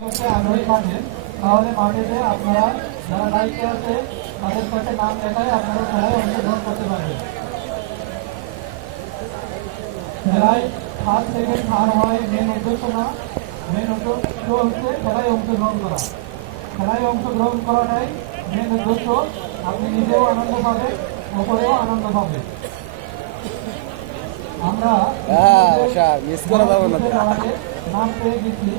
করতে আগ্রহী থাকেন তাহলে মাঠেতে আপনারা যারা দায়িত্বে আছে তাদের সাথে নাম লেখায় আপনারা সবাই অংশগ্রহণ করতে পারবেন। খেলায় ফার্স্ট সেকেন্ড থার্ড হয় মেন উদ্দেশ্য না, মেন উদ্দেশ্য হচ্ছে খেলায় অংশগ্রহণ করা। খেলায় অংশগ্রহণ করাটাই মেন উদ্দেশ্য। আপনি নিজেও আনন্দ পাবেন, অপরেও আনন্দ পাবেন। আমরা মিস করা যাবে না। নাম পেয়ে গেছি।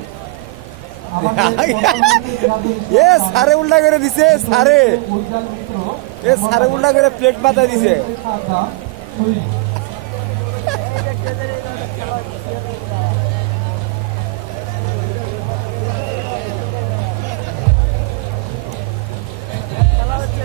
সারে উল্টা করে দিছে, সারে সারে উল্টা করে প্লেট মাথায় দিছে। খেলা হচ্ছে